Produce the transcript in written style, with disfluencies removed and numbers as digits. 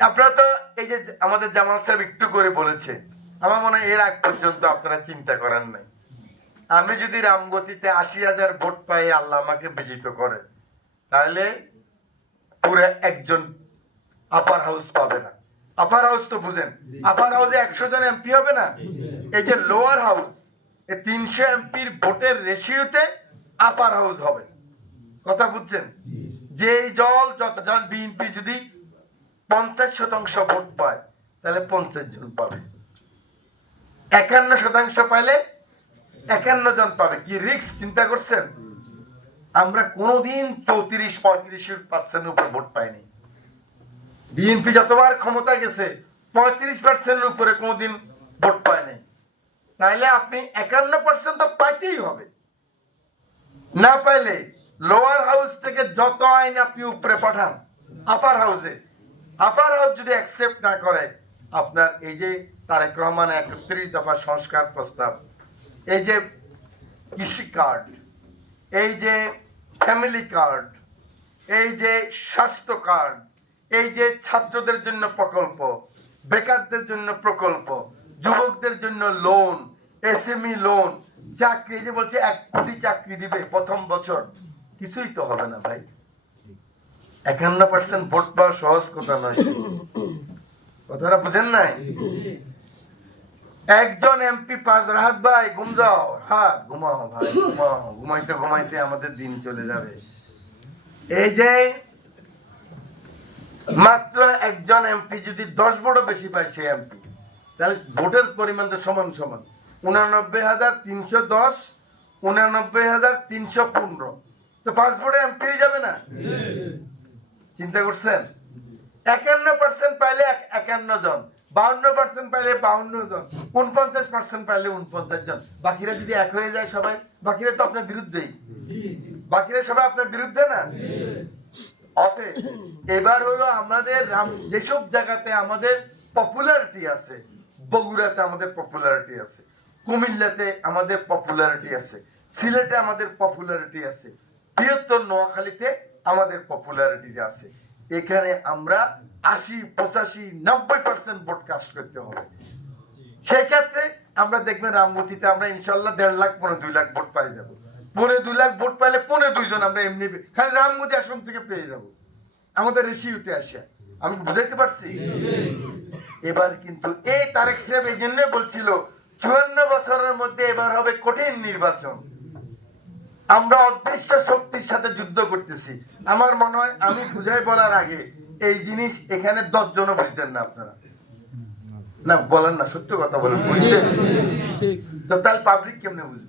আপনারা তো এই যে আমাদের জামাল সাহেব একটু করে বলেছে, আমার মনে হয় এর আগ পর্যন্ত আপনারা চিন্তা করেন নাই। আমি যদি রামগতিতে ৮০,০০০ ভোট পাই, আল্লাহ আমাকে বিজিত করে, তাহলে পুরো একজন আপার হাউস পাবে না। আপার হাউস তো বুঝেন, আপার হাউসে ১০০ জন এমপি হবে না। এই যে লোয়ার হাউস, এই ৩০০ এমপির ভোটের রেশিওতে আপার হাউস হবে। কথা বুঝছেন? যে দল যত জন, বিএনপি যদি ৫০% ভোট পায় তাহলে ৫০ জন পাবে, ৫১% পাইলে ৫১ জন পাবে। কি রিস্ক চিন্তা করছেন? আমরা কোনোদিন ৩৪-৩৫% উপরে ভোট পাইনি। বিএনপি যতবার ক্ষমতা গেছে ৩৫% উপরে কোনোদিন ভোট পায় নাই। তাইলে আপনি ৫১% তো পাইতেই হবে। না পাইলে লোয়ার হাউস থেকে যত আইন আপনি উপরে পাঠান আপার হাউসে, আপার হাউস যদি অ্যাকসেপ্ট না করে, আপনার এই যে তারেক রহমান ৩১ দফা সংস্কার প্রস্তাব, এই যে কৃষি কার্ড, এই যে ফ্যামিলি কার্ড, এই যে স্বাস্থ্য কার্ড, এই যে ছাত্রদের জন্য প্রকল্প, বেকারদের জন্য প্রকল্প, যুবকদের জন্য লোন, এসএমই লোন, চাকরি, যে বলছে ১ কোটি চাকরি দিবে প্রথম বছর, কিছুই তো হবে না ভাই। ৫১% ভোট পাওয়া সহজ কথা নয়। কথাটা বুঝেন নাই? একজন এমপি ৫ রাহাত ভাই ঘুম যাও, রাত ঘুমাও ভাই, ঘুমাও, ঘুমাইতে ঘুমাইতে আমাদের দিন চলে যাবে। এই যে মাত্র একজন এমপি যদি ১০ ভোটও বেশি পায় সে এমপি, তাহলে ভোটের পরিমাণ তো সমান সমান, ৮৯,৩১০, ৮৯,৩১৫, তো ৫ ভোটে এমপি হয়ে যাবে না? চিন্তা করছেন? ৫১% পাইলে ৫১ জন, ৫২% পাইলে ৫২ জন, ৪৯% পাইলে ৪৯ জন। বাকিরা যদি এক হয়ে যায় সবাই, বাকিরা তো আপনার বিরুদ্ধেই, বাকিরা সবাই আপনার বিরুদ্ধে না। অতএব এবার হলো আমাদের যেসব জায়গাতে আমাদের পপুলারিটি আছে, বগুড়াতে আমাদের পপুলারিটি আছে, কুমিল্লাতে আমাদের পপুলারিটি আছে, সিলেটে আমাদের পপুলারিটি আছে, বৃহত্তর নোয়াখালীতে আমাদের পপুলারিটি আছে, এখানে আমরা ৮০, ৮৫, ৯০% ভোট কাস্ট করতে হবে। সেই ক্ষেত্রে আমরা দেখবেন রামগতিতে আমরা ইনশাল্লাহ ১.৫ লাখ, ২ লাখ ভোট পাই যাবো। ২ লাখ ভোট পাইলে ২ জন আমরা এমনি খালি রামগতি আসন থেকে পেয়ে যাব আমাদের রেশিওতে আসে। আমি বুঝাইতে পারছি? এবার কিন্তু এই তারেক সাহেব এই জন্য বলছিল ৫৪ বছরের মধ্যে এবার হবে কঠিন নির্বাচন। আমরা অদৃশ্য শক্তির সাথে যুদ্ধ করতেছি। আমার মনে হয় আমি বুঝাই বলার আগে এই জিনিস এখানে ১০ জনও বুঝতেন না আপনারা। না বলেন না, সত্য কথা বলেন, বুঝতেন তো, তাহলে পাবলিক কেমনে বুঝবে?